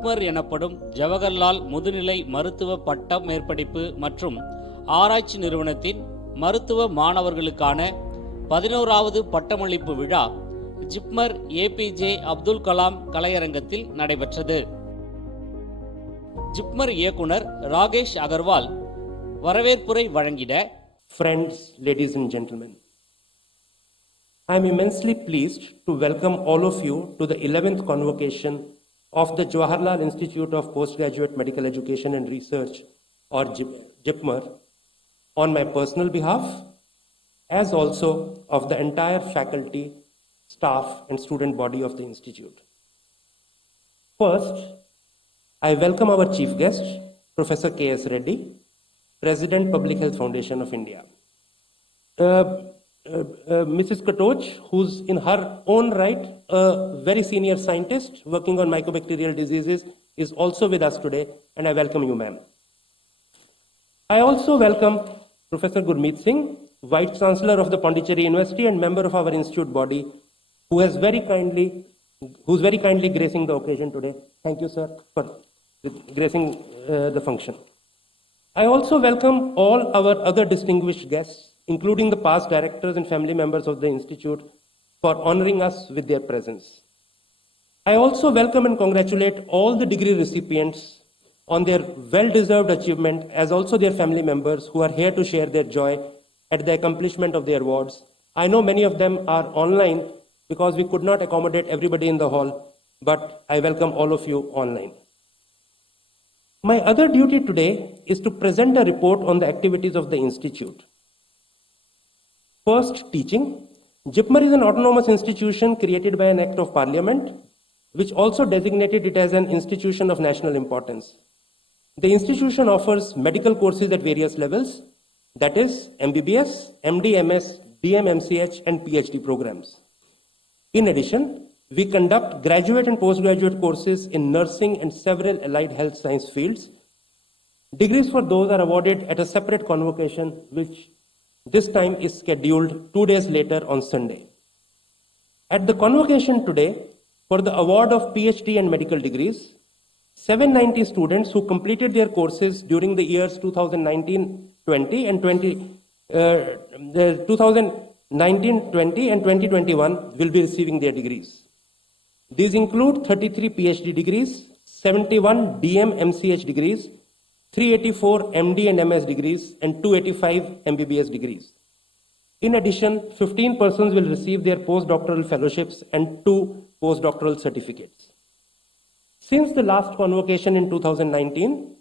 ஜிப்மர் எனப்படும் ஜவஹர்லால் முதுநிலை மருத்துவ பட்ட மேற்படிப்பு மற்றும் ஆராய்ச்சி நிறுவனத்தின் மருத்துவ மாணவர்களுக்கான 11வது பட்டமளிப்பு விழா ஜிப்மர் ஏபிஜே அப்துல் கலாம் கலையரங்கத்தில் நடைபெற்றது. ஜிப்மர் இயக்குனர் ராகேஷ் அகர்வால் வரவேற்புரை வழங்கிட, Friends, ladies and gentlemen, I am immensely pleased to welcome all of you to the 11th convocation of the Jawaharlal Institute of Postgraduate Medical Education and Research, or JIPMER, on my personal behalf, as also of the entire faculty, staff and student body of the institute. First, I welcome our chief guest, Professor K.S. Reddy, President, Public Health Foundation of India. Mrs. 𝐃𝐲, who's in her own right a very senior scientist working on mycobacterial diseases, is also with us today, and I welcome you, ma'am. I also welcome Professor Gurmeet Singh, Vice Chancellor of the Pondicherry University and member of our institute body, who's very kindly gracing the occasion today. Thank you, sir, for gracing the function. I also welcome all our other distinguished guests, including the past directors and family members of the institute, for honoring us with their presence. I also welcome and congratulate all the degree recipients on their well-deserved achievement, as also their family members who are here to share their joy at the accomplishment of their awards. I know many of them are online because we could not accommodate everybody in the hall, but I welcome all of you online. My other duty today is to present a report on the activities of the institute. First, teaching. JIPMER is an autonomous institution created by an act of parliament, which also designated it as an institution of national importance. The institution offers medical courses at various levels, that is MBBS, MD, MS, DM, MCH, and PhD programs. In addition, we conduct graduate and postgraduate courses in nursing and several allied health science fields. Degrees for those are awarded at a separate convocation, which this time is scheduled 2 days later on Sunday. At the convocation today, for the award of PhD and medical degrees, 790 students who completed their courses during the years 2019-20 and 2021 will be receiving their degrees. These include 33 PhD degrees, 71 DM MCH degrees, 384 MD and MS degrees, and 285 MBBS degrees. In addition, 15 persons will receive their postdoctoral fellowships and 2 postdoctoral certificates. Since the last convocation in 2019,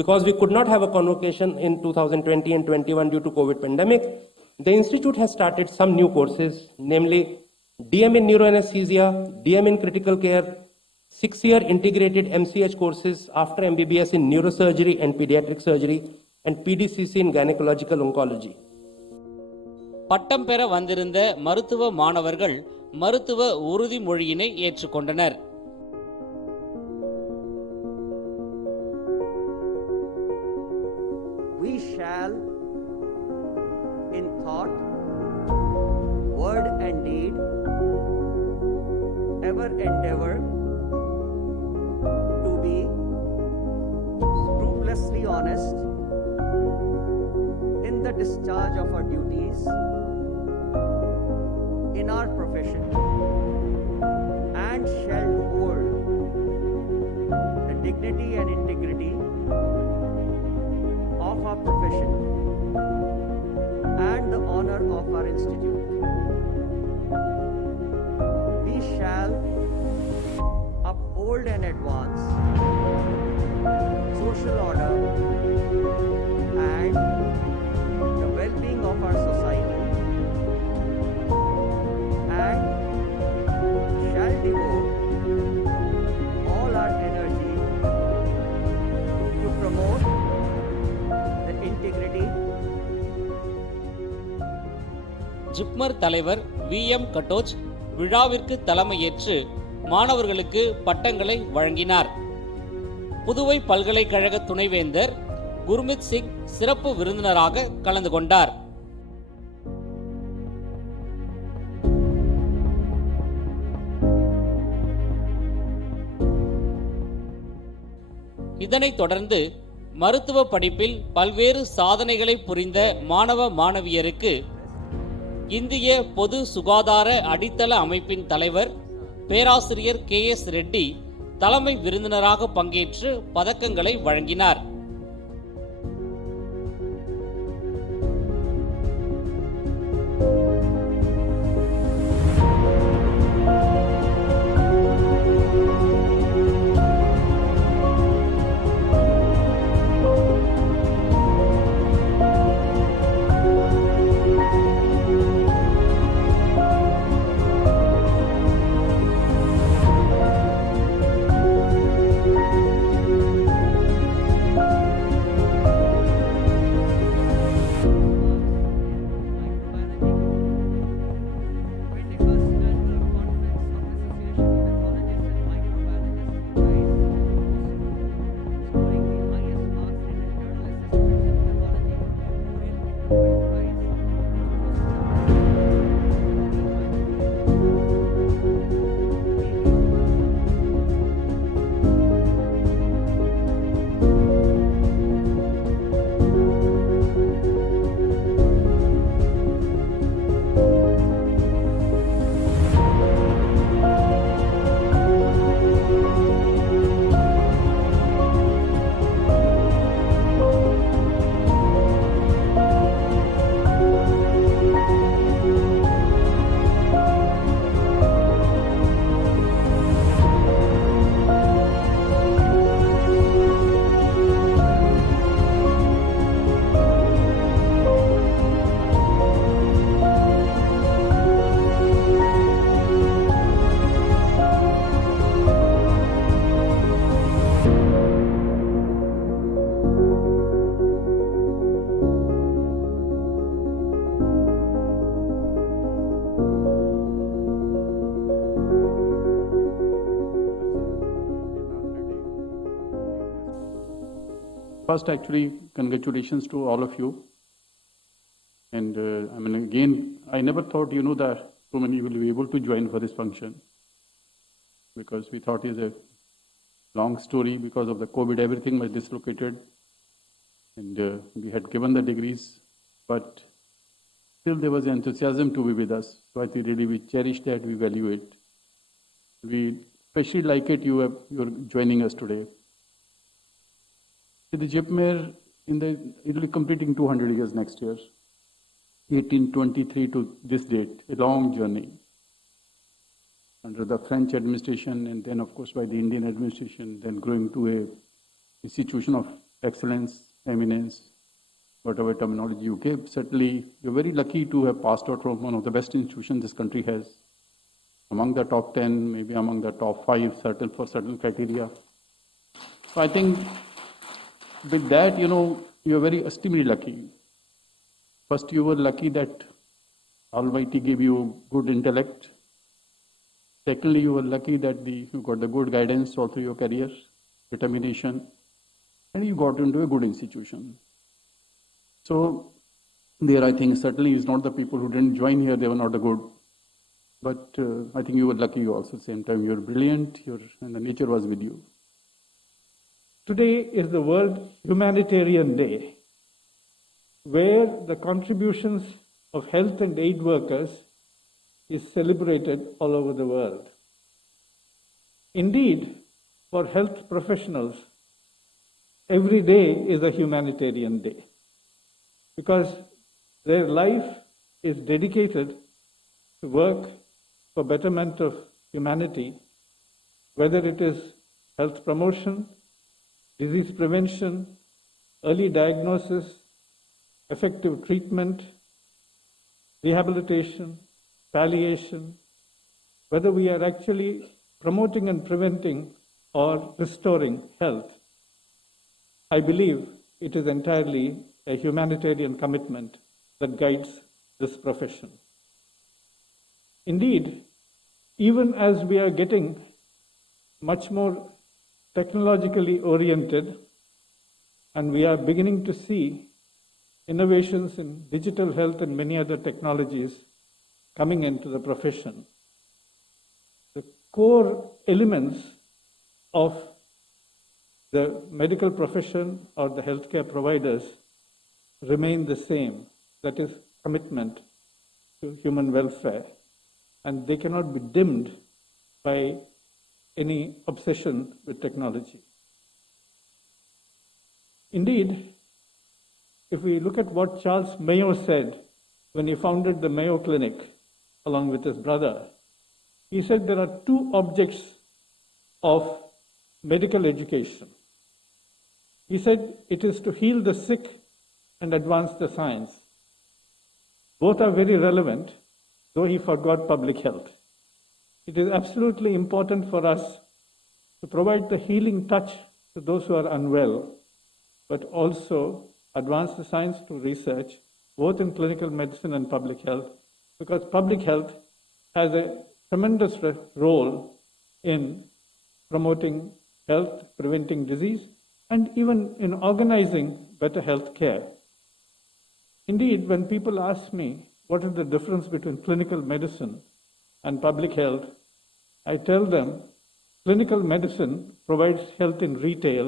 because we could not have a convocation in 2020 and 21 due to COVID pandemic, the institute has started some new courses, namely DM in neuroanesthesia, DM in critical care, 6-year integrated MCH courses after MBBS in neurosurgery and pediatric surgery, and PDCC in gynecological oncology. பட்டம் பெற வந்திருந்த மருத்துவ மாணவர்கள் மருத்துவ உறுதிமொழியினை ஏற்றுக்கொண்டனர். We shall, in thought, word and deed, ever endeavor to be scrupulously honest in the discharge of our duties in our profession, and shall hold the dignity and integrity of our profession and the honor of our institute. We shall uphold and advance social order and the well-being of our society, and shall devote all our energy to promote the integrity. JIPMER தலைவர் VM 𝐃𝐲 விழாவிற்கு தலைமையேற்று மாணவர்களுக்கு பட்டங்களை வழங்கினார். புதுவை பல்கலைக்கழக துணைவேந்தர் குர்மித் சிங் சிறப்பு விருந்தினராக கலந்து கொண்டார். இதனைத் தொடர்ந்து மருத்துவ படிப்பில் பல்வேறு சாதனைகளை புரிந்த மாணவ மாணவியருக்கு இந்திய பொது சுகாதார அடித்தள அமைப்பின் தலைவர் பேராசிரியர் 𝐾�S ரெட்டி தலைமை விருந்தினராக பங்கேற்று பதக்கங்களை வழங்கினார். First, actually, congratulations to all of you. And again, I never thought, that so many will be able to join for this function, because we thought it's a long story because of the COVID, everything was dislocated. And we had given the degrees, but still there was enthusiasm to be with us. So I think really we cherish that, we value it. We especially like it, you're joining us today. The JIPMER, it will be completing 200 years next year, 1823 to this date, a long journey. Under the French administration and then of course by the Indian administration, then growing to a institution of excellence, eminence, whatever terminology you give. Certainly, you're very lucky to have passed out from one of the best institutions this country has. Among the top 10, maybe among the top 5, for certain criteria. So I think with that, you're very extremely lucky. First, you were lucky that Almighty gave you good intellect. Secondly, you were lucky that you got the good guidance all through your career, determination, and you got into a good institution. So there, I think, certainly is not the people who didn't join here, they were not the good. But I think you were lucky also at the same time. You're brilliant, and the nature was with you. Today is the World Humanitarian Day, where the contributions of health and aid workers is celebrated all over the world. Indeed, for health professionals, every day is a humanitarian day, because their life is dedicated to work for betterment of humanity, whether it is health promotion, disease prevention, early diagnosis, effective treatment, rehabilitation, palliation, whether we are actually promoting and preventing or restoring health. I believe it is entirely a humanitarian commitment that guides this profession. Indeed, even as we are getting much more technologically oriented, and we are beginning to see innovations in digital health and many other technologies coming into the profession, the core elements of the medical profession or the healthcare providers remain the same, that is, commitment to human welfare, and they cannot be dimmed by any obsession with technology. Indeed, if we look at what Charles Mayo said when he founded the Mayo Clinic along with his brother, he said there are two objects of medical education. He said it is to heal the sick and advance the science. Both are very relevant, though he forgot public health. It is absolutely important for us to provide the healing touch to those who are unwell, but also advance the science through research, both in clinical medicine and public health, because public health has a tremendous role in promoting health, preventing disease, and even in organizing better health care. Indeed, when people ask me what is the difference between clinical medicine and public health, I tell them clinical medicine provides health in retail,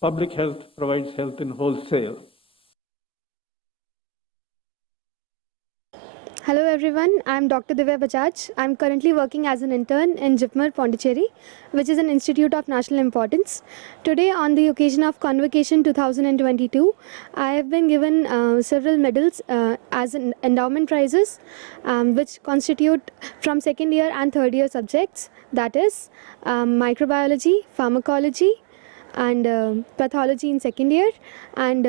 public health provides health in wholesale. Hello everyone, I'm Dr. Divya Bajaj. I'm currently working as an intern in JIPMER Pondicherry, which is an institute of national importance. Today, on the occasion of Convocation 2022, I have been given several medals as endowment prizes, which constitute from second year and third year subjects, that is microbiology, pharmacology, and pathology in second year, and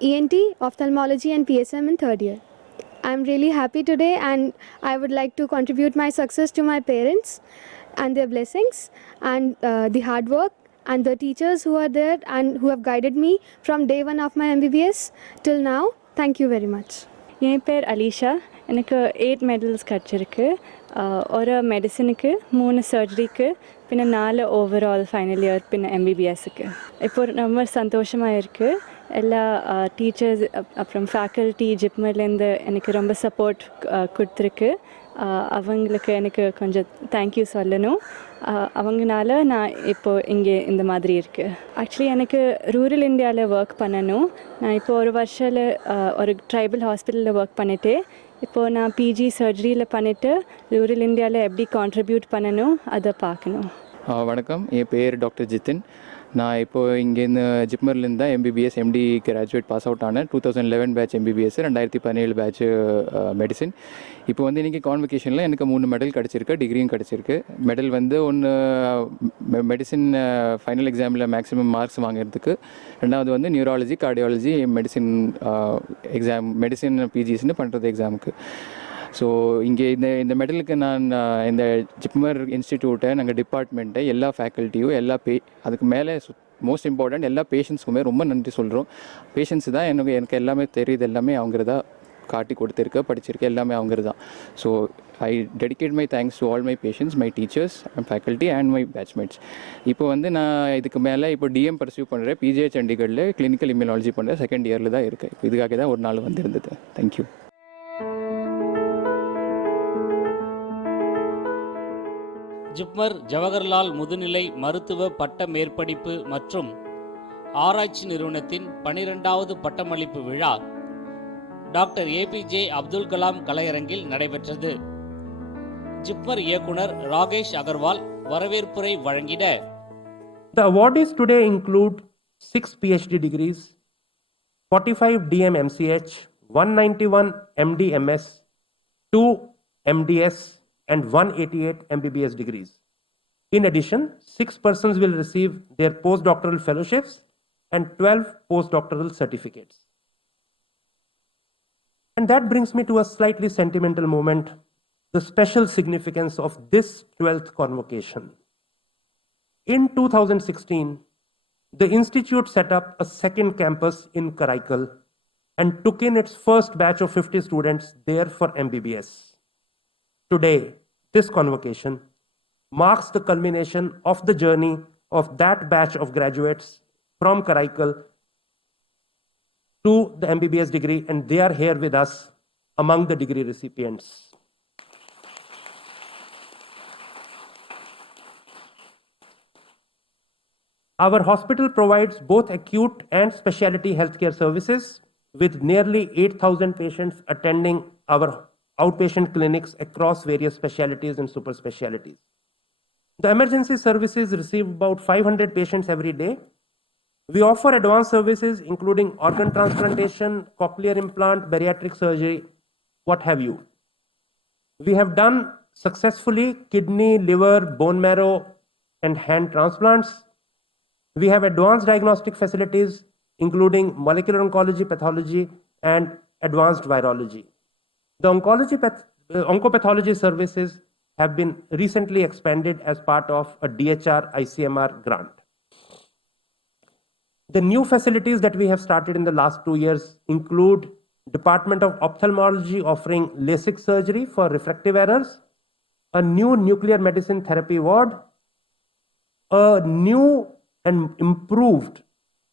ENT, ophthalmology and PSM in third year. I'm really happy today, and I would like to contribute my success to my parents and their blessings and the hard work and the teachers who are there and who have guided me from day one of my MBBS till now. Thank you very much. என் பேர் அலிஷா. எனக்கு 8 medals கிடச்சிருக்கு. ஒரு மெடிசனுக்கு 3 சர்ஜரிக்கு பின்ன 4 overall final year பின்ன எம்பிபிஎஸ்க்கு. இப்போ ரொம்ப சந்தோஷமாக இருக்குது. எல்லா டீச்சர்ஸ் அப்புறம் ஃபேக்கல்ட்டி ஜிப்மர்லேருந்து எனக்கு ரொம்ப சப்போர்ட் கொடுத்துருக்கு. அவங்களுக்கு எனக்கு கொஞ்சம் தேங்க்யூ சொல்லணும். அவங்கனால நான் இப்போது இங்கே இந்த மாதிரி இருக்குது. ஆக்சுவலி எனக்கு ரூரல் இந்தியாவில் ஒர்க் பண்ணணும். நான் இப்போது ஒரு வருஷத்தில் ஒரு ட்ரைபல் ஹாஸ்பிட்டலில் ஒர்க் பண்ணிவிட்டு இப்போது நான் பிஜி சர்ஜரியில் பண்ணிவிட்டு ரூரல் இந்தியாவில் எப்படி கான்ட்ரிபியூட் பண்ணணும் அதை பார்க்கணும். வணக்கம், என் பேர் டாக்டர் ஜித்தின். நான் இப்போது இங்கேருந்து ஜிப்மர்லேருந்து தான் MBBS MD graduate pass out ஆனேன். 2011 பேட்ச் எம்பிபிஎஸ், 2017 பேட்ச் மெடிசின். இப்போ வந்து இன்றைக்கி கான்வெகேஷனில் எனக்கு 3 மெடல் கிடச்சிருக்கு, டிகிரியும் கிடச்சிருக்கு. மெடல் வந்து ஒன்று மெடிசின் ஃபைனல் எக்ஸாமில் மேக்ஸிமம் மார்க்ஸ் வாங்குறதுக்கு, ரெண்டாவது வந்து neurology, cardiology medicine exam, medicine பிஜிஸ்ன்னு பண்ணுறது எக்ஸாமுக்கு. ஸோ இங்கே இந்த மெடலுக்கு நான் இந்த ஜிப்மர் இன்ஸ்டிடியூட்டை, நாங்கள் டிபார்ட்மெண்ட்டை, எல்லா ஃபேக்கல்ட்டியும், எல்லா அதுக்கு மேலே மோஸ்ட் இம்பார்ட்டண்ட் எல்லா பேஷண்ட்ஸுக்குமே ரொம்ப நன்றி சொல்கிறோம். பேஷண்ட்ஸ் தான் எனக்கு எல்லாமே தெரியுது, எல்லாமே அவங்கிறதா காட்டி கொடுத்துருக்க, படிச்சிருக்க எல்லாமே அவங்கிறதான். So I dedicate my thanks to all my patients, my teachers and faculty and my batchmates. இப்போ வந்து நான் இதுக்கு மேலே இப்போ டிஎம் பர்சியூ பண்ணுறேன். பிஜே சண்டிகரில் கிளினிக்கல் இம்யூனாலஜி பண்ணுறேன். செகண்ட் இயரில் தான் இருக்குது. இப்போ இதுக்காக தான் ஒரு நாள் வந்திருந்தது. தேங்க்யூ. ஜிப்மர் ஜவஹர்லால் முதுநிலை மருத்துவ பட்ட மேற்படிப்பு மற்றும் ஆராய்ச்சி நிறுவனத்தின் 12வது பட்டமளிப்பு விழா டாக்டர் ஏபிஜே அப்துல் கலாம் கலையரங்கில் நடைபெற்றது. ஜிப்மர் இயக்குனர் ராகேஷ் அகர்வால் வரவேற்புரை வழங்கிட The awardees today include 6 PhD degrees, 45 DM MCH, 191 MD MS, 2 MDS, and 188 MBBS degrees. In addition, 6 persons will receive their postdoctoral fellowships and 12 postdoctoral certificates. And that brings me to a slightly sentimental moment, the special significance of this 12th convocation. In 2016, the institute set up a second campus in Karaikal and took in its first batch of 50 students there for MBBS. Today, this convocation marks the culmination of the journey of that batch of graduates from Karaikal to the MBBS degree, and they are here with us among the degree recipients. Our hospital provides both acute and specialty healthcare services, with nearly 8,000 patients attending our outpatient clinics across various specialties and super specialties. The emergency services receive about 500 patients every day. We offer advanced services including organ transplantation, cochlear implant, bariatric surgery, what have you. We have done successfully kidney, liver, bone marrow, and hand transplants. We have advanced diagnostic facilities, including molecular oncology, pathology, and advanced virology. The oncopathology services have been recently expanded as part of a DHR ICMR grant. The new facilities that we have started in the last 2 years include Department of Ophthalmology offering LASIK surgery for refractive errors, a new nuclear medicine therapy ward, a new and improved,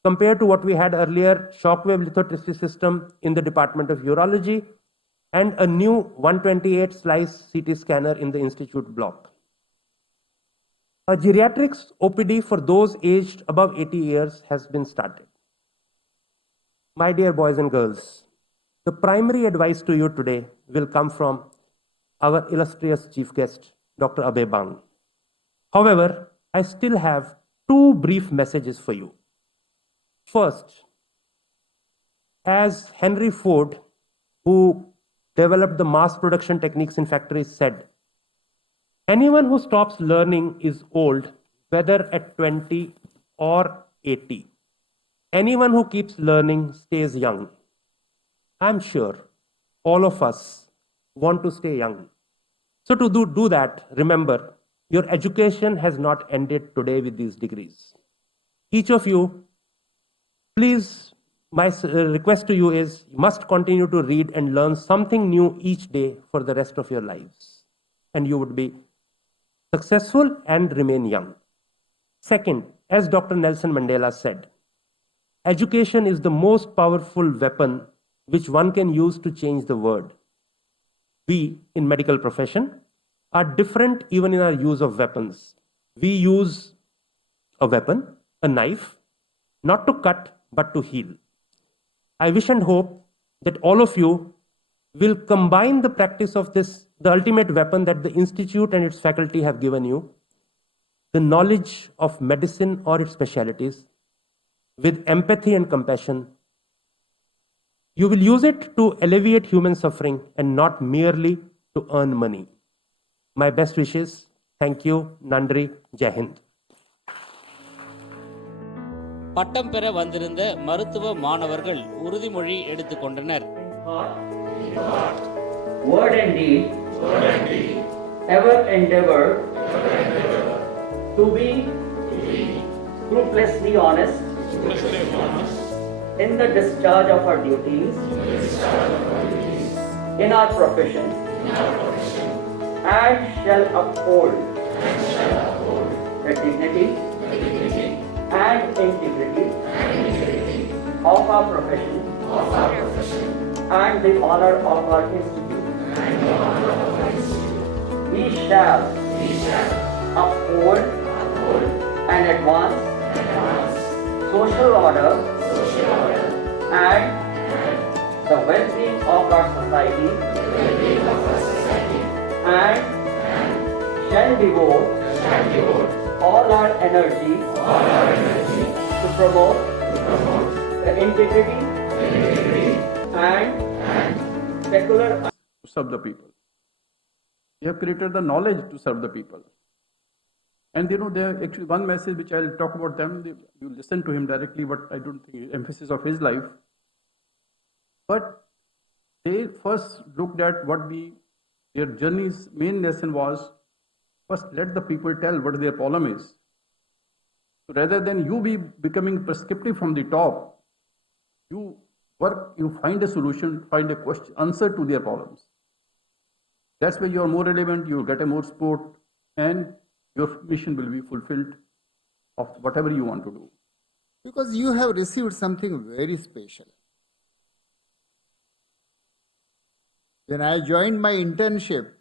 compared to what we had earlier, shockwave lithotripsy system in the Department of Urology, and a new 128 slice CT scanner in the Institute block. A geriatrics OPD for those aged above 80 years has been started. My dear boys and girls, the primary advice to you today will come from our illustrious chief guest, Dr. Abhay Bang. However, I still have 2 brief messages for you. First, as Henry Ford, who developed the mass production techniques in factories, said, anyone who stops learning is old, whether at 20 or 80. Anyone who keeps learning stays young. I'm sure all of us want to stay young. So to do that, remember, your education has not ended today with these degrees. Each of you, please, my request to you is you must continue to read and learn something new each day for the rest of your lives, and you would be successful and remain young. Second, as Dr. Nelson Mandela said, education is the most powerful weapon which one can use to change the world. We, in medical profession, are different even in our use of weapons. We use a weapon, a knife, not to cut, but to heal. I wish and hope that all of you will combine the practice of this, the ultimate weapon that the Institute and its faculty have given you, the knowledge of medicine or its specialties, with empathy and compassion. You will use it to alleviate human suffering and not merely to earn money. My best wishes. Thank you. Nandri. Jai Hind. பட்டம் பெற வந்திருந்த மருத்துவ மாணவர்கள் உறுதிமொழி எடுத்துக்கொண்டனர். Word and deed, ever endeavor to be scrupulously honest in the discharge of our duties in our profession, and shall uphold the dignity and integrity of our profession and the honor of our institute. We shall uphold and advance social order and the well-being of our society, and shall devote all our energy to promote the integrity and secular To serve the people. You have created the knowledge to serve the people. And there actually one message which I'll talk about them. You listen to him directly, but I don't think emphasis of his life. But they first looked at their journey's main lesson was, first let the people tell what their problem is. So rather than you be becoming prescriptive from the top, you work, you find a solution, find a question, answer to their problems. That's where you are more relevant, you will get a more support, and your mission will be fulfilled of whatever you want to do. Because you have received something very special. When I joined my internship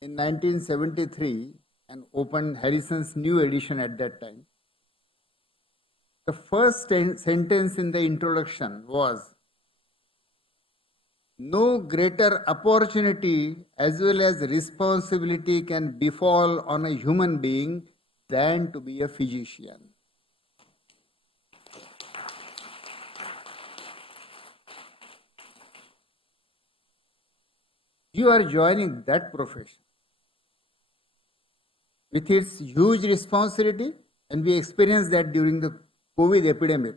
in 1973 and opened Harrison's new edition at that time, The first sentence in the introduction was, no greater opportunity as well as responsibility can befall on a human being than to be a physician. You are joining that profession with its huge responsibility, and we experienced that during the COVID epidemic.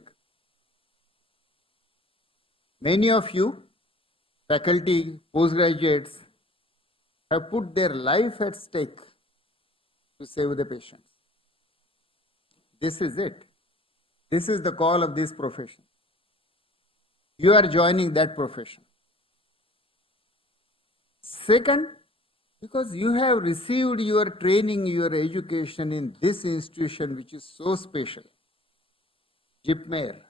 Many of you, faculty, postgraduates, have put their life at stake to save the patients. This is it. This is the call of this profession. You are joining that profession. Second, because you have received your training, your education in this institution which is so special, JIPMER.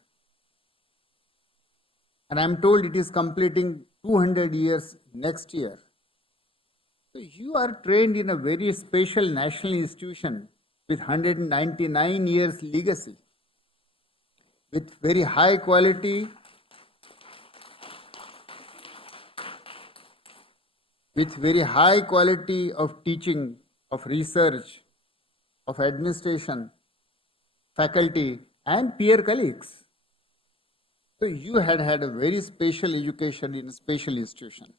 And I'm told it is completing 200 years next year. So you are trained in a very special national institution with 199 years legacy, with very high quality, of teaching, of research, of administration, faculty, and peer colleagues. So you had a very special education in a special institution.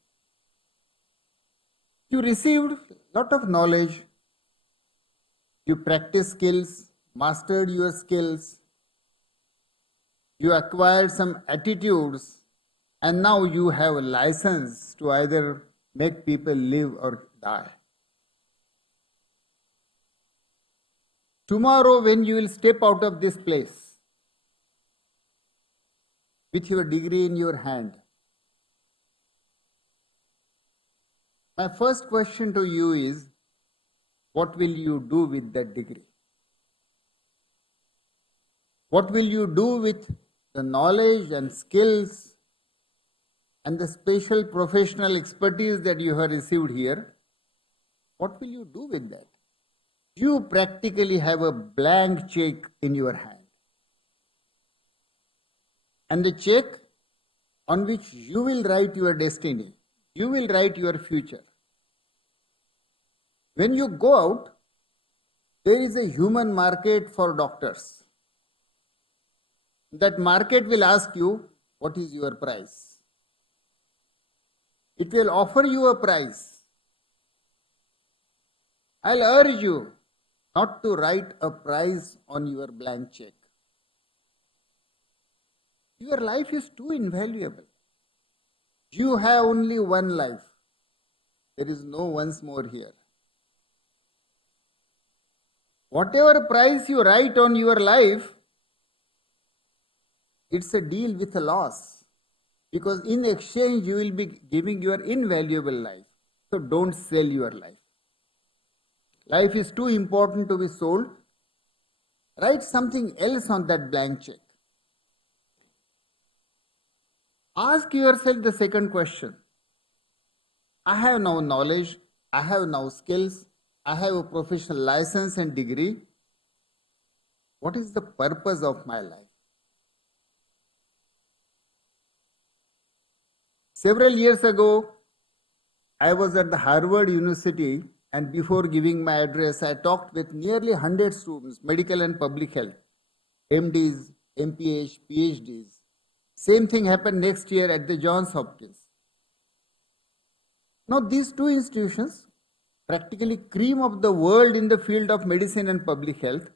You received a lot of knowledge. You practiced skills, mastered your skills. You acquired some attitudes, and now you have a license to either make people live or die. Tomorrow, when you will step out of this place with your degree in your hand, my first question to you is, what will you do with that degree? What will you do with the knowledge and skills and the special professional expertise that you have received here? What will you do with that? You practically have a blank check in your hand. And the check on which you will write your destiny, you will write your future. When you go out, there is a human market for doctors. That market will ask you, what is your price? It will offer you a price. I'll urge you not to write a price on your blank check. Your life is too invaluable. You have only one life. There is no once more here. Whatever price you write on your life, it's a deal with a loss. Because in exchange, you will be giving your invaluable life. So don't sell your life. Life is too important to be sold. Write something else on that blank check. Ask yourself the second question. I have now knowledge, I have now skills, I have a professional license and degree. What is the purpose of my life? Several years ago, I was at the Harvard University, and before giving my address, I talked with nearly 100 students, medical and public health, MDs, MPH, PhDs. Same thing happened next year at the Johns Hopkins. Now these two institutions, practically cream of the world in the field of medicine and public health,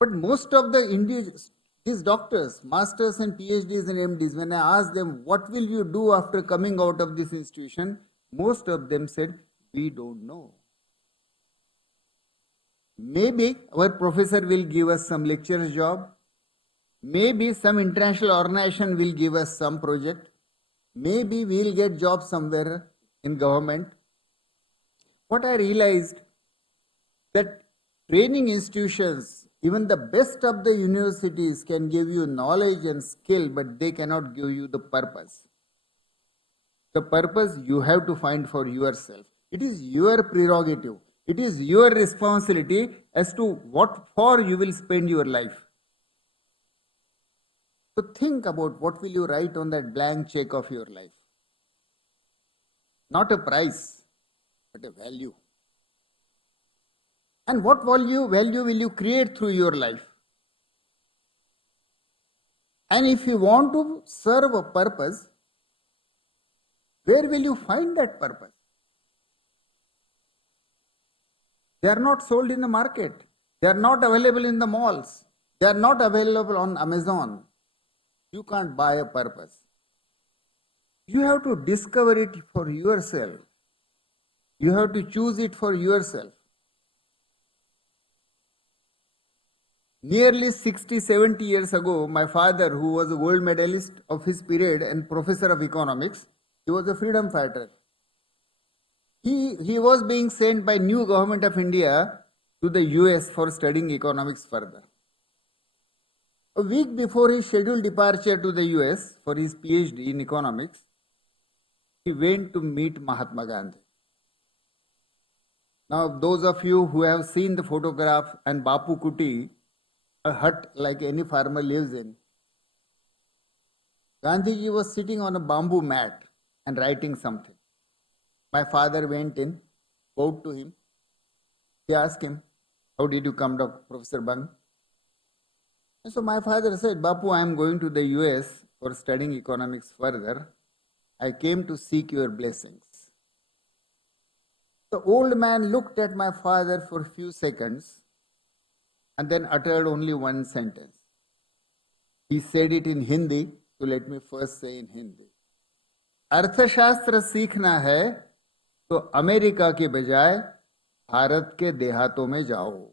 but most of these doctors, masters and PhDs and MDs, when I asked them, what will you do after coming out of this institution? Most of them said, we don't know. Maybe our professor will give us some lecturer's job. Maybe some international organization will give us some project. Maybe we will get jobs somewhere in government. What I realized, that training institutions, even the best of the universities, can give you knowledge and skill, but they cannot give you the purpose. The purpose you have to find for yourself. It is your prerogative. It is your responsibility as to what for you will spend your life. So think about what will you write on that blank check of your life. Not a price, but a value. And what value will you create through your life? And if you want to serve a purpose, where will you find that purpose? They are not sold in the market. They are not available in the malls. They are not available on Amazon. You can't buy a purpose. You have to discover it for yourself. You have to choose it for yourself. Nearly 60, 70 years ago, my father, who was a gold medalist of his period and professor of economics, he was a freedom fighter. He was being sent by new government of India to the US for studying economics further. A week before his scheduled departure to the US for his PhD in economics, he went to meet Mahatma Gandhi. Now, those of you who have seen the photograph and Bapu Kuti, a hut like any farmer lives in, Gandhiji was sitting on a bamboo mat and writing something. My father went in, bowed to him. He asked him, "How did you come to Professor Bang?" And so my father said, "Bapu, I am going to the US for studying economics further. I came to seek your blessings." The old man looked at my father for a few seconds and then uttered only one sentence. He said it in Hindi, so let me first say in Hindi. अर्थशास्त्र सीखना है तो America के बजाय भारत के देहातों में जाओ.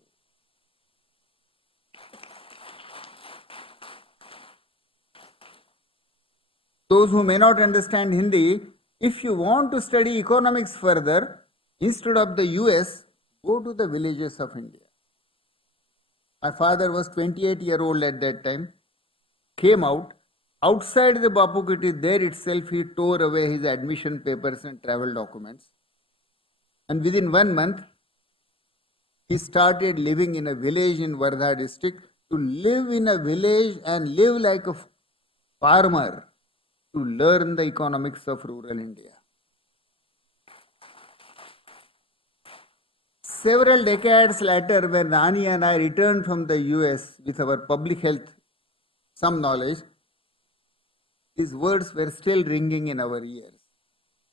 Those who may not understand Hindi, if you want to study economics further, instead of the US, go to the villages of India. My father was 28-year-old at that time, came out. Outside the Bapu Kuti, there itself he tore away his admission papers and travel documents. And within 1 month, he started living in a village in Wardha district. To live in a village and live like a farmer, to learn the economics of rural India. Several decades later, when Rani and I returned from the US with our public health, some knowledge, these words were still ringing in our ears.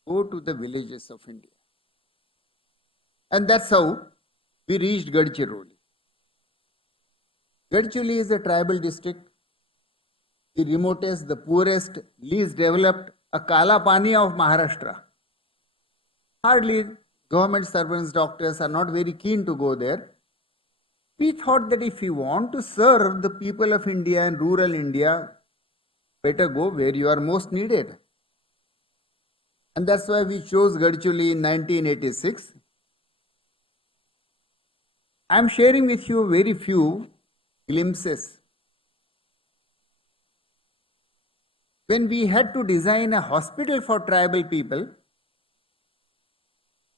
Go to the villages of India. And that's how we reached Gadchiroli. Gadchiroli is a tribal district, the remotest, the poorest, least developed, a Kala Pani of Maharashtra. Hardly government servants, doctors are not very keen to go there. We thought that if you want to serve the people of India and rural India, better go where you are most needed. And that's why we chose Gadchiroli in 1986. I am sharing with you very few glimpses. When we had to design a hospital for tribal people,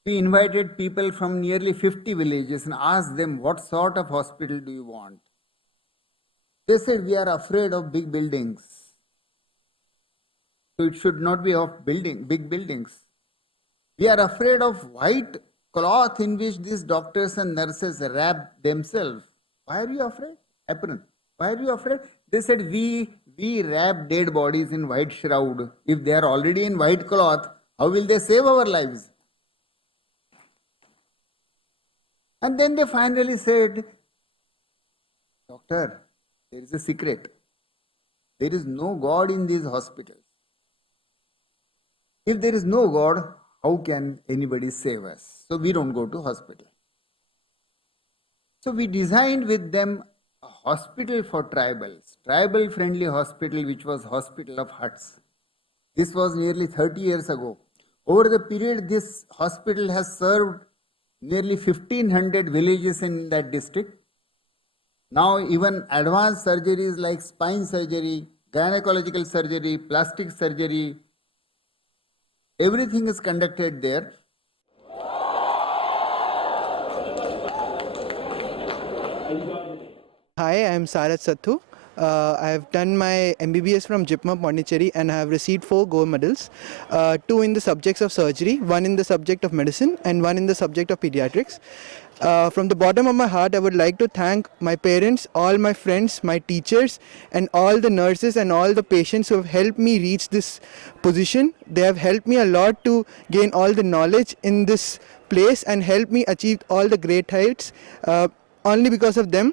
we invited people from nearly 50 villages and asked them, what sort of hospital do you want? They said, we are afraid of big buildings. So it should not be of big buildings. We are afraid of white cloth in which these doctors and nurses wrap themselves. Why are you afraid? Apron. Why are you afraid? They said, we wrap dead bodies in white shroud. If they are already in white cloth, how will they save our lives? And then they finally said, Doctor, there is a secret. There is no God in these hospitals. If there is no God, how can anybody save us? So we don't go to hospital. So we designed with them a hospital for tribals, tribal-friendly hospital, which was hospital of huts. This was nearly 30 years ago. Over the period, this hospital has served nearly 1,500 villages in that district. Now even advanced surgeries like spine surgery, gynecological surgery, plastic surgery, everything is conducted there. Hi, I am Sarat Sathu. I have done my MBBS from JIPMER Convocation and I have received 4 gold medals, 2 in the subjects of surgery, 1 in the subject of medicine and 1 in the subject of pediatrics. From the bottom of my heart, I would like to thank my parents, all my friends, my teachers and all the nurses and all the patients who have helped me reach this position. They have helped me a lot to gain all the knowledge in this place and helped me achieve all the great heights. Only because of them,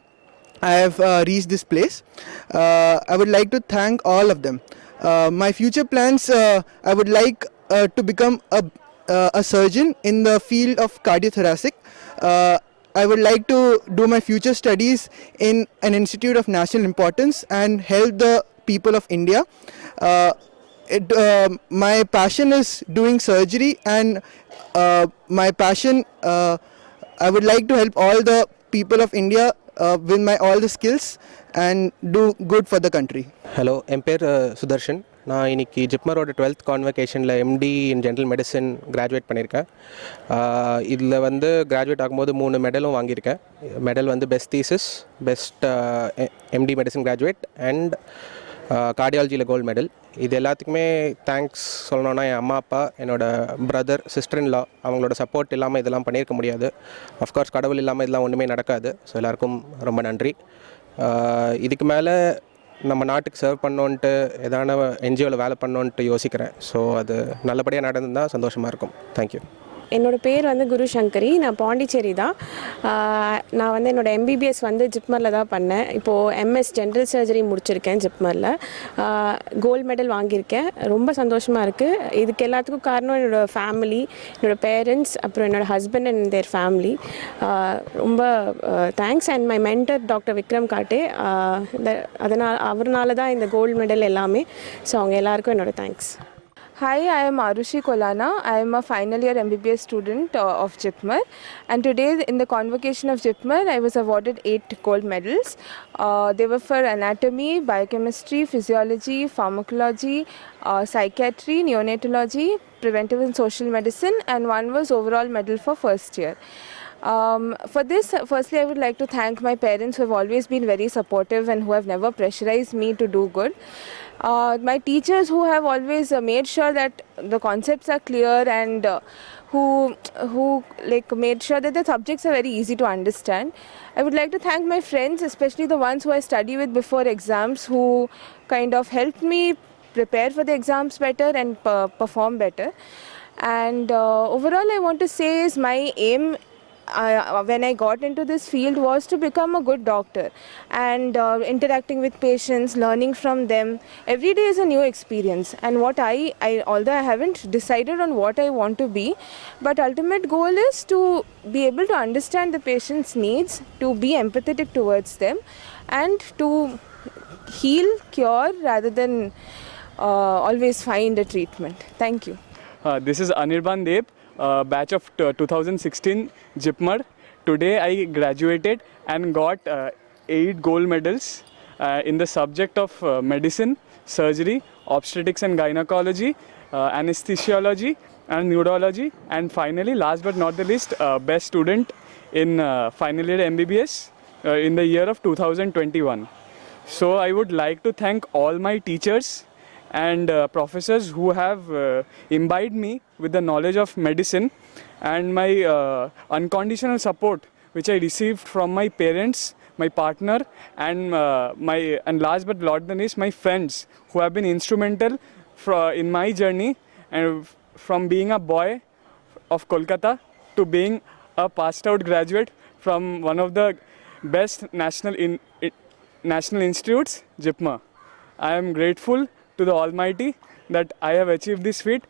I have reached this place. I would like to thank all of them. My future plans, I would like to become a surgeon in the field of cardiothoracic. I would like to do my future studies in an institute of national importance and help the people of India. My passion is doing surgery and my passion, I would like to help all the people of India with my all the skills and do good for the country. Hello என் பேர் சுதர்ஷன். நான் இன்றைக்கி ஜிப்மரோட 12th கான்வகேஷனில் MD in general medicine graduate பண்ணியிருக்கேன். இதில் வந்து graduate ஆகும்போது 3 மெடலும் வாங்கியிருக்கேன். மெடல் வந்து best thesis, best MD medicine graduate and கார்டியாலஜியில் கோல்டு மெடல். இது எல்லாத்துக்குமே தேங்க்ஸ் சொல்லணுன்னா என் அம்மா அப்பா, என்னோடய பிரதர், சிஸ்டர்-இன்-லா, அவங்களோட சப்போர்ட் இல்லாமல் இதெல்லாம் பண்ணியிருக்க முடியாது. அஃப்கோர்ஸ் கடவுள் இல்லாமல் இதெல்லாம் ஒன்றுமே நடக்காது. ஸோ எல்லாருக்கும் ரொம்ப நன்றி. இதுக்கு மேலே நம்ம நாட்டுக்கு சர்வ் பண்ணோன்ட்டு எதான என்ஜிஓவில் வேலை பண்ணோன்ட்டு யோசிக்கிறேன். ஸோ அது நல்லபடியாக நடந்தால் சந்தோஷமாக இருக்கும். தேங்க்யூ. என்னோடய பேர் வந்து குரு சங்கரி. நான் பாண்டிச்சேரி தான். நான் வந்து என்னோடய MBBS வந்து ஜிப்மரில் தான் பண்ணேன். இப்போது MS ஜென்ரல் சர்ஜரி முடிச்சிருக்கேன் ஜிப்மரில். கோல்டு மெடல் வாங்கியிருக்கேன். ரொம்ப சந்தோஷமாக இருக்குது. இதுக்கு எல்லாத்துக்கும் காரணம் என்னோடய ஃபேமிலி, என்னோடய பேரண்ட்ஸ், அப்புறம் என்னோடய ஹஸ்பண்ட் அண்ட் தேர் ஃபேமிலி. ரொம்ப thanks. And my mentor doctor Vikram Gatte, அவர்னால தான் இந்த கோல்டு மெடல் எல்லாமே. ஸோ அவங்க எல்லாருக்கும் என்னோடய thanks. Hi, I am Arushi Kolana. I am a final year MBBS student of JIPMER, and today in the convocation of JIPMER I was awarded 8 gold medals. They were for anatomy, biochemistry, physiology, pharmacology, psychiatry, neonatology, preventive and social medicine, and one was overall medal for first year. For this, firstly I would like to thank my parents who have always been very supportive and who have never pressurized me to do good. My teachers who have always made sure that the concepts are clear and who like made sure that the subjects are very easy to understand. I would like to thank my friends, especially the ones who I study with before exams, who kind of helped me prepare for the exams better and perform better. And overall I want to say is my aim when I got into this field was to become a good doctor, and interacting with patients, learning from them. Every day is a new experience, and what I although I haven't decided on what I want to be, but ultimate goal is to be able to understand the patient's needs, to be empathetic towards them, and to heal, cure rather than always find a treatment. Thank you. This is Anirban Deb, batch of 2016 JIPMER. Today I graduated and got 8 gold medals in the subject of medicine, surgery, obstetrics and gynecology, anesthesiology and neurology, and finally last but not the least best student in final year MBBS in the year of 2021. So I would like to thank all my teachers and professors who have imbibed me with the knowledge of medicine, and my unconditional support which I received from my parents, my partner, and last but not the least my friends who have been instrumental in my journey, and from being a boy of Kolkata to being a passed out graduate from one of the best national institutes, JIPMER. I am grateful to the Almighty that I have achieved this feat,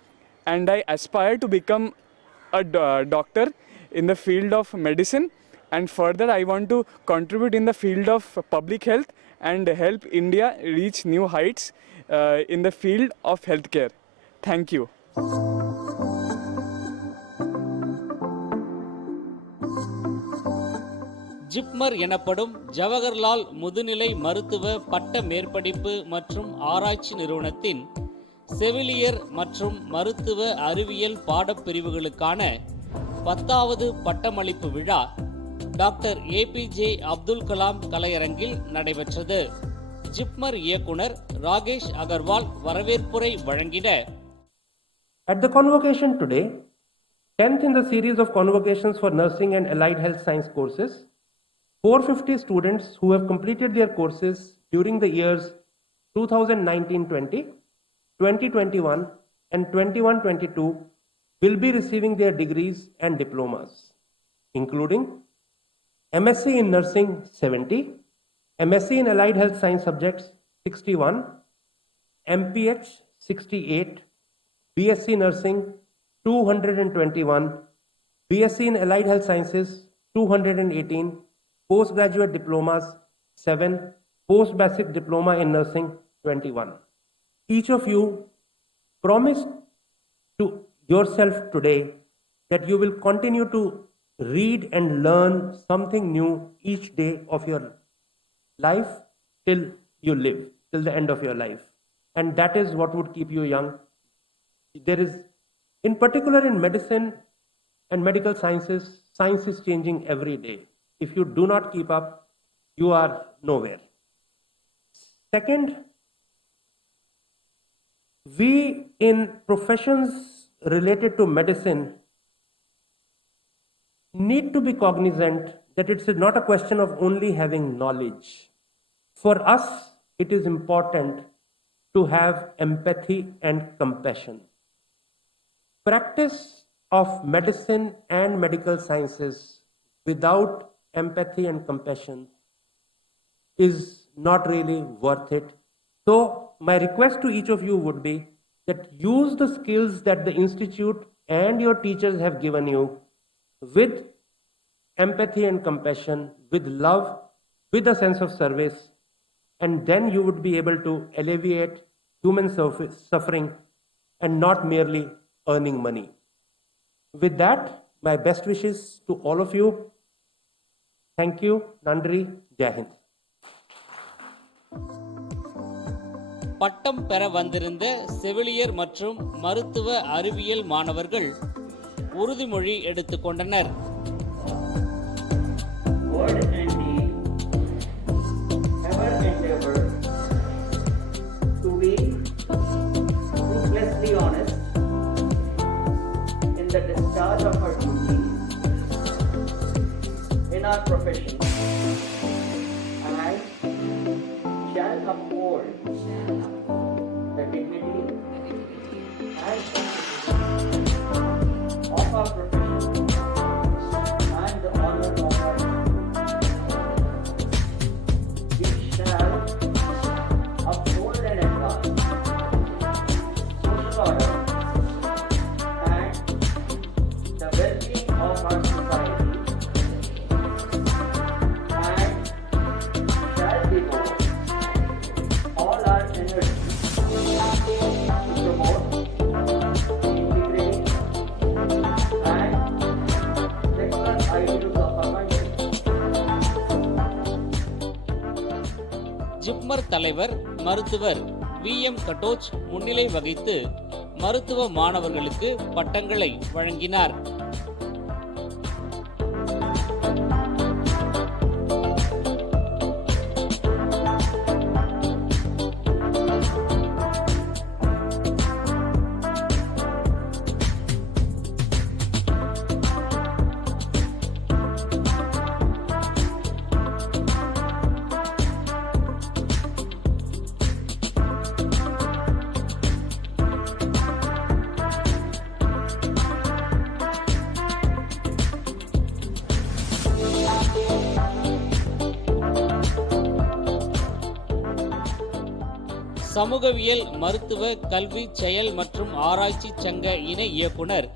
and I aspire to become a doctor in the field of medicine, and further I want to contribute in the field of public health and help India reach new heights in the field of healthcare. Thank you. JIPMER எனப்படும் ஜவஹர்லால் முதுநிலை மருத்துவ பட்ட மேற்படிப்பு மற்றும் ஆராய்ச்சி நிறுவனத்தின் செவிலியர் மற்றும் மருத்துவ அறிவியல் பாடப்பிரிவுகளுக்கான 10வது பட்டமளிப்பு விழா டாக்டர் ஏபிஜே அப்துல் கலாம் கலையரங்கில் நடைபெற்றது. ஜிப்மர் இயக்குனர் ராகேஷ் அகர்வால் வரவேற்புரை வழங்கிட. At the convocation today, 10th in the series of convocations for nursing and allied health science courses, 450 students who have completed their courses during the years 2019-20, 2021 and 21-22 will be receiving their degrees and diplomas, including MSc in Nursing 70, MSc in Allied Health Science Subjects 61, MPH 68, BSc Nursing 221, BSc in Allied Health Sciences 218, Postgraduate Diplomas 7, Post-Basic Diploma in Nursing 21. Each of you promise to yourself today that you will continue to read and learn something new each day of your life till you live, till the end of your life. And that is what would keep you young. There is, in particular in medicine and medical sciences, science is changing every day. If you do not keep up, you are nowhere. Second, we in professions related to medicine need to be cognizant that it's not a question of only having knowledge. For us, it is important to have empathy and compassion. Practice of medicine and medical sciences without empathy and compassion is not really worth it. So my request to each of you would be that use the skills that the institute and your teachers have given you with empathy and compassion, with love, with a sense of service, and then you would be able to alleviate human suffering and not merely earning money. With that, my best wishes to all of you. Thank you. Nandri. Jai Hind. பட்டம் பெற வந்திருந்த செவிலியர் மற்றும் மருத்துவ அறிவியல் மாணவர்கள் உறுதிமொழி எடுத்துக்கொண்டனர். Word and deed, ever endeavor to be ruthlessly honest in the discharge of our duty in our profession, and shall uphold the dignity and of our profession and the honor of our we shall uphold and advance social order and the well-being of our society, and shall devote all our energy to promote the integrity and secular ideals of our country. JIPMER தலைவர் மருத்துவர் வி.எம். கட்டோச் முன்னிலை வகித்து மருத்துவ மாணவர்களுக்கு பட்டங்களை வழங்கினார். சமூகவியல் மருத்துவ கல்வி செயல் மற்றும் ஆராய்ச்சி சங்க இணை இயக்குனர்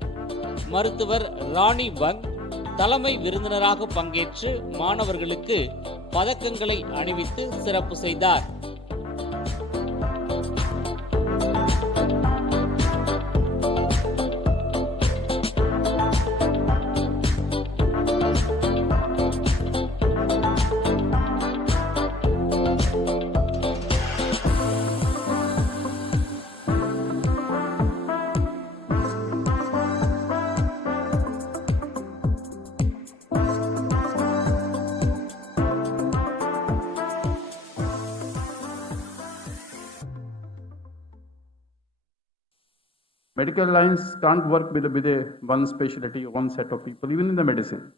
மருத்துவர் ராணி வங் தலைமை விருந்தினராக பங்கேற்று மாணவர்களுக்கு பதக்கங்களை அணிவித்து சிறப்பு செய்தார். Medical lines can't work with a one specialty, one set of people, even in the medicine.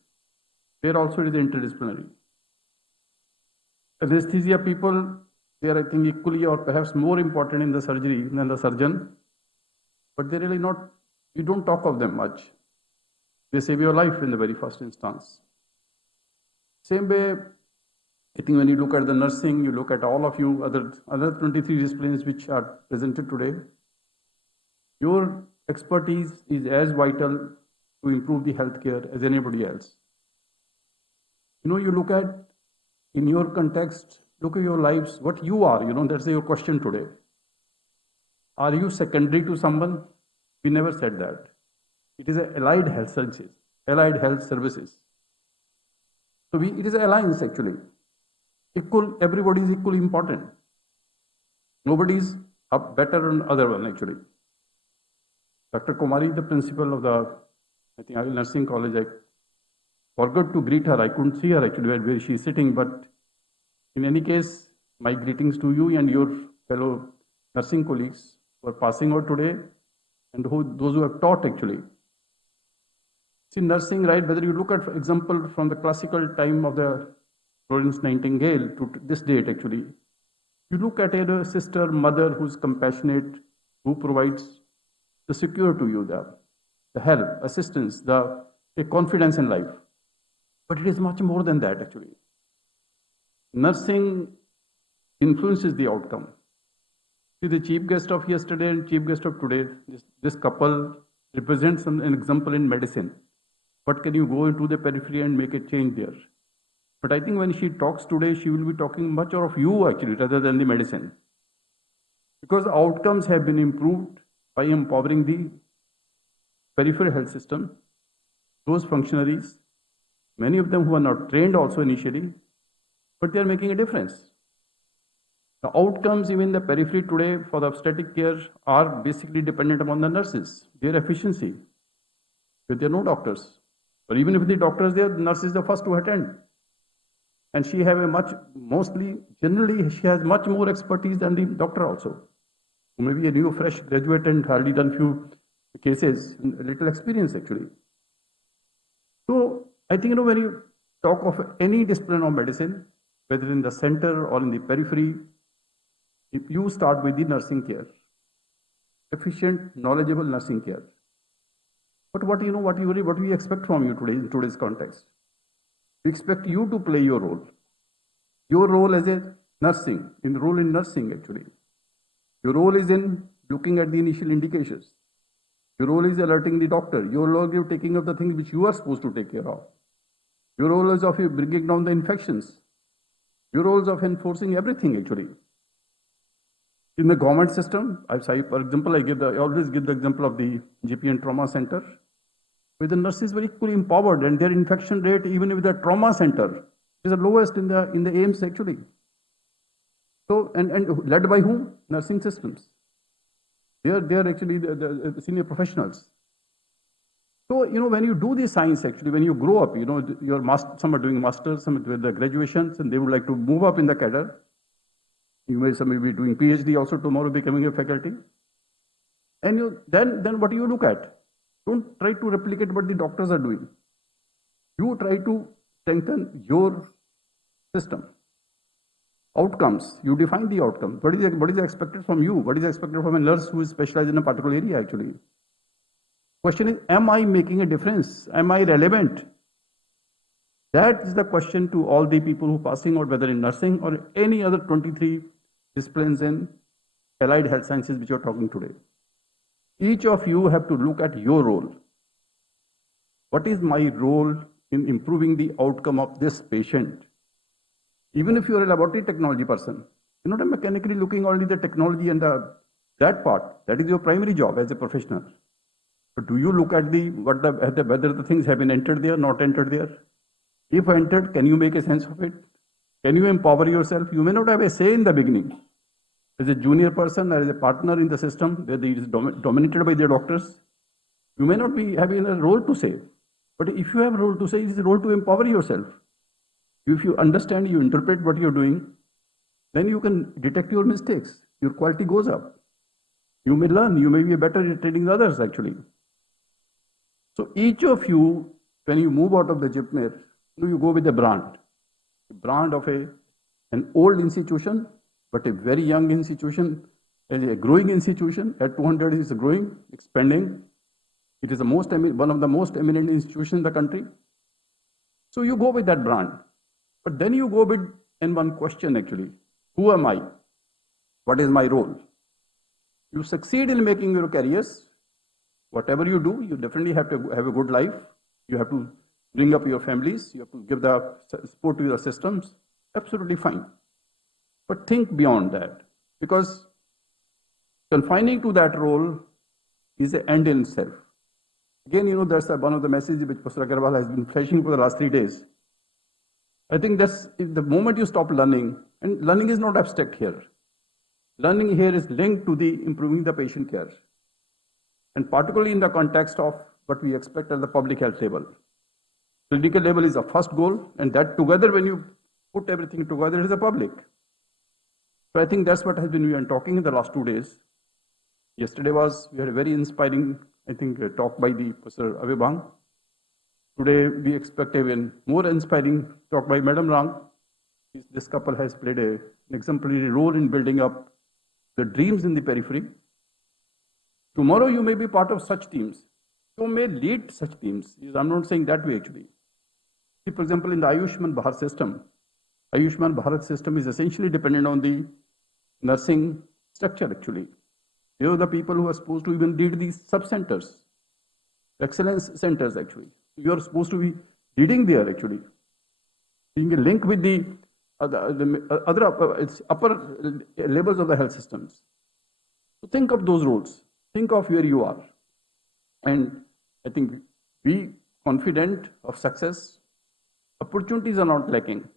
There also it is interdisciplinary. Anesthesia people, they are, I think, equally or perhaps more important in the surgery than the surgeon, but they're really not, you don't talk of them much. They save your life in the very first instance. Same way, I think when you look at the nursing, you look at all of you, other 23 disciplines which are presented today, your expertise is as vital to improve the healthcare as anybody else. You look at, in your context, look at your lives, what you are, that's your question today. Are you secondary to someone? We never said that. It is allied health services, allied health services. So it is an alliance actually. Everybody is equally important. Nobody is better than other one actually. Dr. Kumari, the principal of the, I think, nursing college, I forgot to greet her. I couldn't see her actually where she is sitting, but in any case, my greetings to you and your fellow nursing colleagues who are passing out today and those who have taught actually. See, nursing, right, whether you look at, for example, from the classical time of the Florence Nightingale to this date actually, you look at a sister, mother who's compassionate, who provides the secure to you, the help, assistance, the confidence in life. But it is much more than that actually. Nursing influences the outcome. See, the chief guest of yesterday and chief guest of today, this couple represents an example in medicine. What can you go into the periphery and make a change there? But I think when she talks today, she will be talking much of you actually rather than the medicine. Because outcomes have been improved by empowering the peripheral health system, those functionaries, many of them who are not trained also initially, but they are making a difference. The outcomes even in the periphery today for the obstetric care are basically dependent upon the nurses, their efficiency. But there are no doctors. Or even if the doctors there, the nurse is the first to attend. And she have generally she has much more expertise than the doctor also. Maybe a new fresh graduate and hardly done few cases, a little experience actually. So I think when you talk of any discipline of medicine, whether in the center or in the periphery, if you start with the nursing care, efficient, knowledgeable nursing care. But what we expect from you today in today's context? We expect you to play your role. Your role as a nursing, in nursing actually. Your role is in looking at the initial indications. Your role is alerting the doctor. Your role is taking up the things which you are supposed to take care of. Your role is of bringing down the infections. Your role is of enforcing everything actually. In the government system, for example, I always give the example of the GP and trauma center, where the nurses were equally empowered and their infection rate, even with the trauma center, is the lowest in the AIMS actually. So, and led by whom? Nursing systems. They are actually the senior professionals. So, when you do the science actually, when you grow up, some are doing masters, some with the graduations, and they would like to move up in the cadre. Some may be doing PhD also tomorrow, becoming a faculty. And then what do you look at? Don't try to replicate what the doctors are doing. You try to strengthen your system. Outcomes, you define the outcome. What is expected from you? What is expected from a nurse who is specialized in a particular area actually? Question is, am I making a difference? Am I relevant? That is the question to all the people who are passing out, whether in nursing or any other 23 disciplines in allied health sciences which you are talking today. Each of you have to look at your role. What is my role in improving the outcome of this patient? Even if you are a laboratory technology person, you're not mechanically looking only the technology and that part. That is your primary job as a professional. But do you look at whether the things have been entered there, not entered there? If entered, can you make a sense of it? Can you empower yourself? You may not have a say in the beginning. As a junior person or as a partner in the system, where it is dominated by the doctors, you may not be having a role to say. But if you have a role to say, it is a role to empower yourself. If you understand, you interpret what you're doing, then you can detect your mistakes. Your quality goes up. You may learn, you may be better at training others actually. So each of you, when you move out of the JIPMER, you go with a brand of an old institution, but a very young institution, a growing institution. At 200 is growing, expanding. It is one of the most eminent institutions in the country. So you go with that brand. But then you go with one question actually. Who am I? What is my role? You succeed in making your careers. Whatever you do, you definitely have to have a good life. You have to bring up your families. You have to give the support to your systems. Absolutely fine. But think beyond that, because confining to that role is an end in itself. Again, that's one of the messages which Professor Agarwal has been flashing for the last 3 days. I think that's the moment you stop learning, and learning is not abstract here. Learning here is linked to the improving the patient care, and particularly in the context of what we expect at the public health level. Clinical level is the first goal, and that together, when you put everything together, is the public. So I think that's what has been we are talking in the last 2 days. Yesterday we had a very inspiring, I think, talk by the Professor Avibang. Today we expect even more inspiring talk by Madam Rang. This couple has played an exemplary role in building up the dreams in the periphery. Tomorrow you may be part of such teams. You may lead such teams. I'm not saying that way actually. See, for example, in the Ayushman Bharat system is essentially dependent on the nursing structure actually. They are the people who are supposed to even lead these sub-centers, excellence centers actually. You are supposed to be leading there actually, being a link with the other upper levels of the health systems. So think of those roles. Think of where you are. And I think be confident of success. Opportunities are not lacking.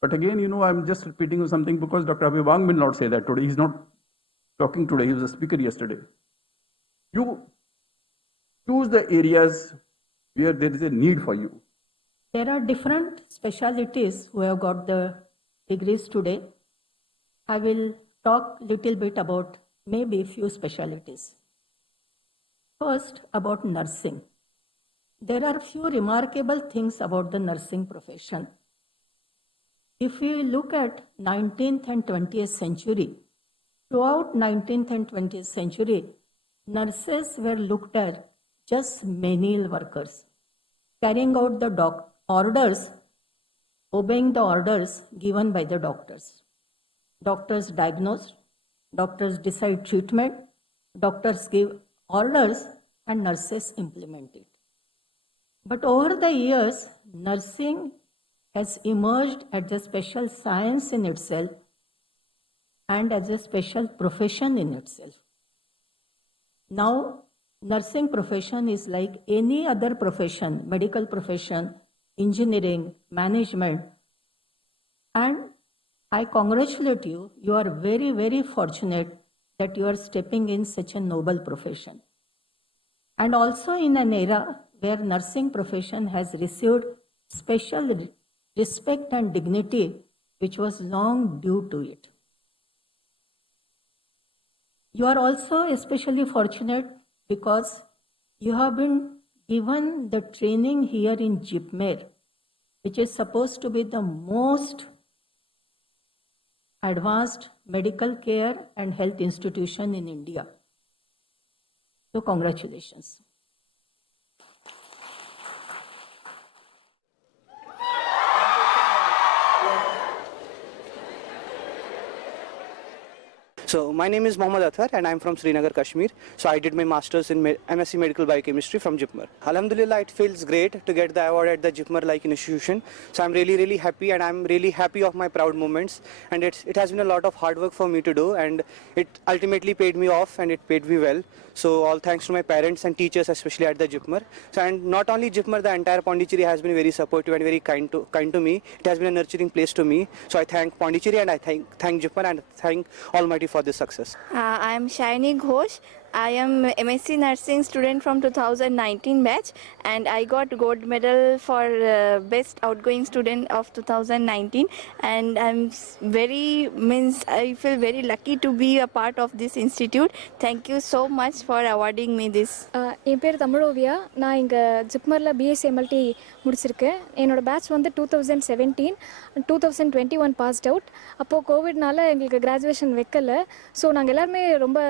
But again, I'm just repeating something because Dr. Avibang will not say that today. He's not talking today. He was a speaker yesterday. You choose the areas where there is a need for you. There are different specialties who have got the degrees today. I will talk a little bit about maybe few specialties. First, about nursing. There are few remarkable things about the nursing profession. If we look at 19th and 20th century, throughout 19th and 20th century, nurses were looked at just menial workers, carrying out the orders, obeying the orders given by the doctors. Doctors diagnose, doctors decide treatment, doctors give orders, and nurses implement it. But over the years, nursing has emerged as a special science in itself and as a special profession in itself. Now, nursing profession is like any other profession, medical profession, engineering, management. And I congratulate you. You are very, very fortunate that you are stepping in such a noble profession. And also in an era where nursing profession has received special respect and dignity, which was long due to it. You are also especially fortunate because you have been given the training here in JIPMER, which is supposed to be the most advanced medical care and health institution in India. So congratulations. So my name is Mohammad Athar and I'm from Srinagar, Kashmir. So I did my master's in MSc Medical Biochemistry from JIPMER. Alhamdulillah, it feels great to get the award at the JIPMER-like institution. So I'm really, really happy, and I'm really happy of my proud moments. And it has been a lot of hard work for me to do, and it ultimately paid me off, and it paid me well. So all thanks to my parents and teachers, especially at the JIPMER. So, and not only JIPMER, the entire Pondicherry has been very supportive and very kind to me. It has been a nurturing place to me. So I thank Pondicherry, and I thank JIPMER, and thank Almighty for this success. I am Shaini Ghosh. I am MSc Nursing student from 2019 batch and I got gold medal for best outgoing student of 2019 and I feel very lucky to be a part of this institute. Thank you so much for awarding me this. என் பேர் தமிழோவியா. நான் இங்கே ஜிப்மரில் பிஎஸ்சிஎம்எல்டி முடிச்சிருக்கேன். என்னோடய batch வந்து 2017 2021 passed out. அப்போது கோவிட்னால எங்களுக்கு graduation வைக்கல. ஸோ நாங்கள் எல்லாருமே ரொம்ப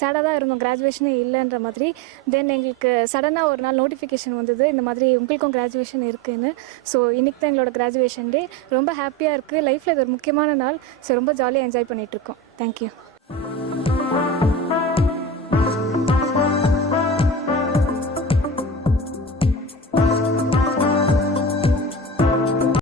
சேடாக தான் இருந்தோம், கிராஜுவேஷனே இல்லைன்ற மாதிரி. தென் எங்களுக்கு சடனாக ஒரு நாள் நோட்டிஃபிகேஷன் வந்தது, இந்த மாதிரி உங்களுக்கும் கிராஜுவேஷன் இருக்குதுன்னு. ஸோ இன்றைக்கி தான் எங்களோட கிராஜுவேஷன் டே. ரொம்ப ஹாப்பியாக இருக்குது. லைஃப்பில் இது ஒரு முக்கியமான நாள். ஸோ ரொம்ப ஜாலியாக என்ஜாய் பண்ணிகிட்ருக்கோம். தேங்க்யூ.